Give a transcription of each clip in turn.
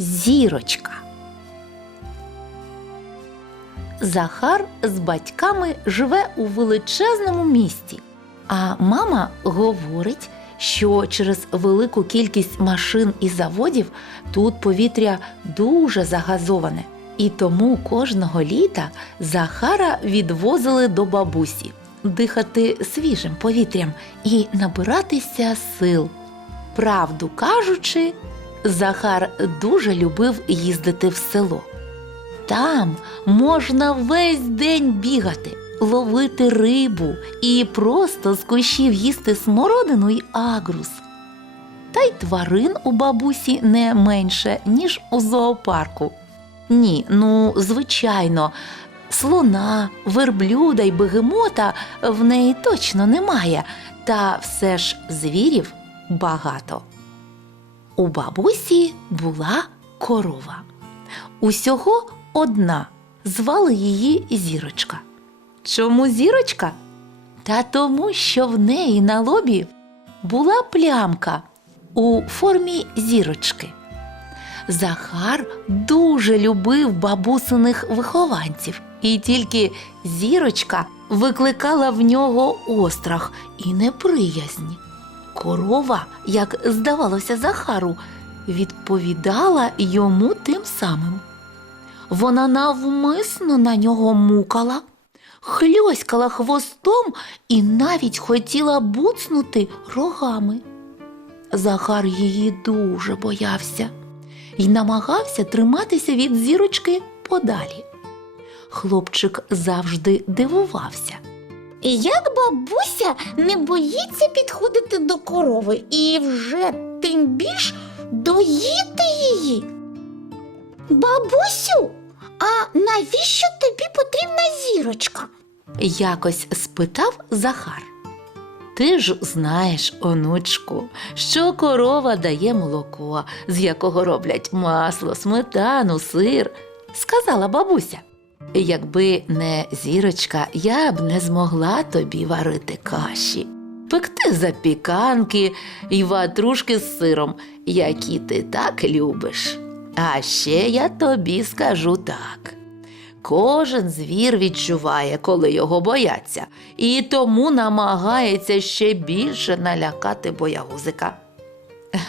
Зірочка. Захар з батьками живе у величезному місті, а мама говорить, що через велику кількість машин і заводів тут повітря дуже загазоване. І тому кожного літа Захара відвозили до бабусі дихати свіжим повітрям і набиратися сил. Правду кажучи, Захар дуже любив їздити в село. Там можна весь день бігати, ловити рибу і просто з кущів їсти смородину й агрус. Та й тварин у бабусі не менше, ніж у зоопарку. Ні, ну, звичайно, слона, верблюда й бегемота в неї точно немає, та все ж звірів багато. У бабусі була корова. Усього одна. Звали її зірочка. Чому зірочка? Та тому, що в неї на лобі була плямка у формі зірочки. Захар дуже любив бабусиних вихованців, і тільки зірочка викликала в нього острах і неприязнь. Корова, як здавалося Захару, відповідала йому тим самим. Вона навмисно на нього мукала, хльоськала хвостом і навіть хотіла буцнути рогами. Захар її дуже боявся і намагався триматися від зірочки подалі. Хлопчик завжди дивувався. Як бабуся не боїться підходити до корови і вже тим більш доїти її. Бабусю, а навіщо тобі потрібна зірочка? Якось спитав Захар. Ти ж знаєш, онучку, що корова дає молоко, з якого роблять масло, сметану, сир, сказала бабуся. Якби не зірочка, я б не змогла тобі варити каші, пекти запіканки і ватрушки з сиром, які ти так любиш. А ще я тобі скажу так. Кожен звір відчуває, коли його бояться, і тому намагається ще більше налякати боягузика.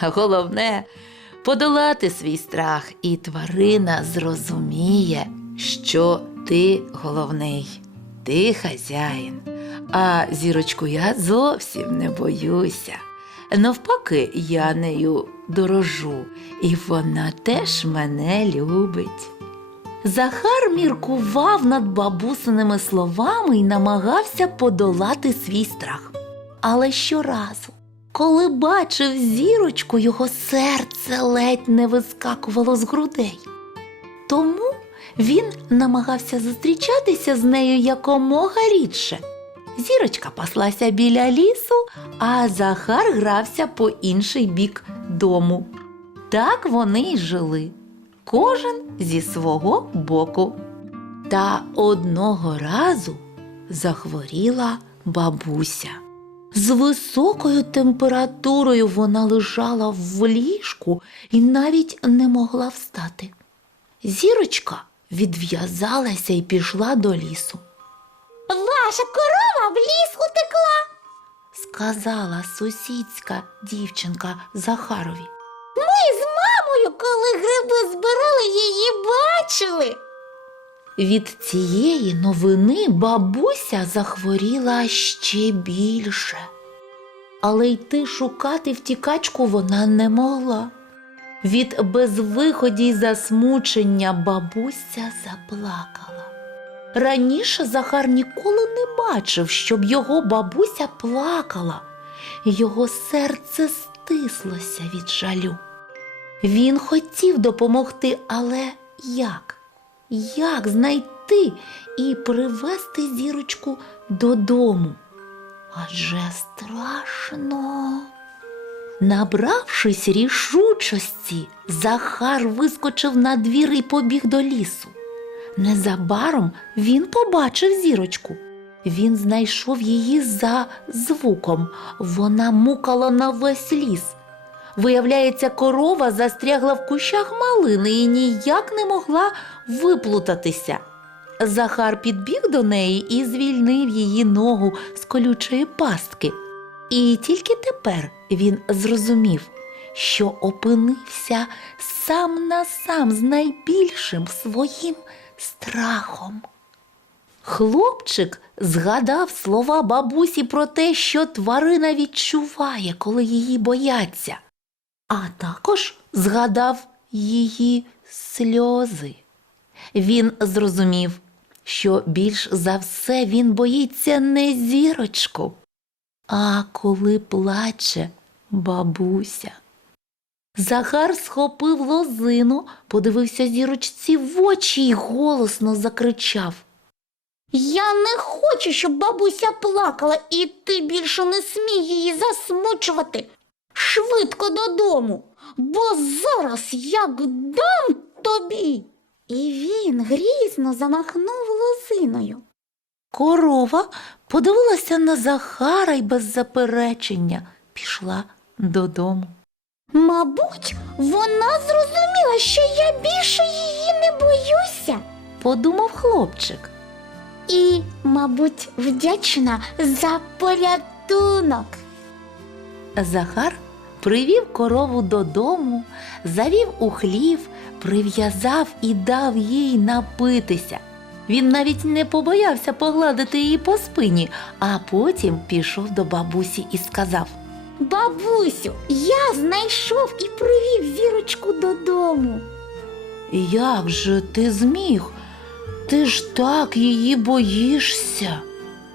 Головне подолати свій страх, і тварина зрозуміє, що ти головний, ти хазяїн. А зірочку я зовсім не боюся. Навпаки, я нею дорожу, і вона теж мене любить. Захар міркував над бабусиними словами і намагався подолати свій страх. Але щоразу, коли бачив зірочку, його серце ледь не вискакувало з грудей. Тому він намагався зустрічатися з нею якомога рідше. Зірочка паслася біля лісу, а Захар грався по інший бік дому. Так вони й жили кожен зі свого боку. Та одного разу захворіла бабуся. З високою температурою вона лежала в ліжку і навіть не могла встати. Зірочка відв'язалася і пішла до лісу. Ваша корова в ліс утекла. Сказала сусідська дівчинка Захарові. Ми з мамою, коли гриби збирали, її бачили. Від цієї новини бабуся захворіла ще більше. Але йти шукати втікачку вона не могла. Від безвиході засмучення бабуся заплакала. Раніше Захар ніколи не бачив, щоб його бабуся плакала. Його серце стислося від жалю. Він хотів допомогти, але як? Як знайти і привезти зірочку додому? Адже страшно. Набравшись рішучості, Захар вискочив на двір і побіг до лісу. Незабаром він побачив зірочку. Він знайшов її за звуком. Вона мукала на весь ліс. Виявляється, корова застрягла в кущах малини і ніяк не могла виплутатися. Захар підбіг до неї і звільнив її ногу з колючої пастки. І тільки тепер він зрозумів, що опинився сам на сам з найбільшим своїм страхом. Хлопчик згадав слова бабусі про те, що тварина відчуває, коли її бояться, а також згадав її сльози. Він зрозумів, що більш за все він боїться не зірочку, а коли плаче бабуся. Захар схопив лозину, подивився зірочці в очі й голосно закричав. Я не хочу, щоб бабуся плакала, і ти більше не смій її засмучувати. Швидко додому, бо зараз як дам тобі. І він грізно замахнув лозиною. Корова подивилася на Захара й без заперечення пішла додому. Мабуть, вона зрозуміла, що я більше її не боюся. Подумав хлопчик. І, мабуть, вдячна за порятунок. Захар привів корову додому, завів у хлів, прив'язав і дав їй напитися. Він навіть не побоявся погладити її по спині, а потім пішов до бабусі і сказав: Бабусю, я знайшов і привів зірочку додому. Як же ти зміг? Ти ж так її боїшся.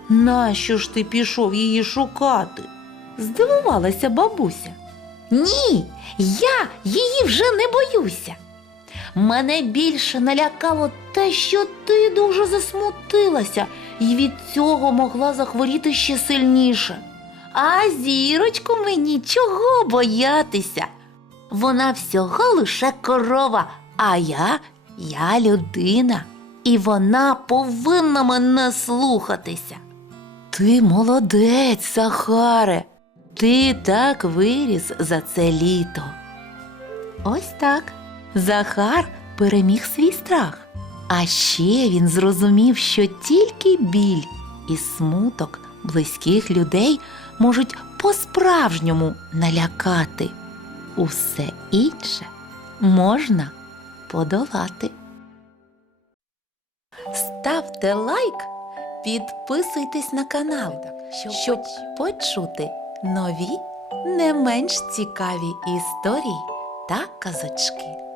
Нащо ж ти пішов її шукати? Здивувалася бабуся. Ні, я її вже не боюся. Мене більше налякало те, що ти дуже засмутилася і від цього могла захворіти ще сильніше. А зірочку мені чого боятися? Вона всього лише корова, а я, я людина, і вона повинна мене слухатися. Ти молодець, Сахаре. Ти так виріс за це літо. Ось так. Захар переміг свій страх. А ще він зрозумів, що тільки біль і смуток близьких людей можуть по-справжньому налякати. Усе інше можна подолати. Ставте лайк, підписуйтесь на канал, щоб почути нові не менш цікаві історії та казочки.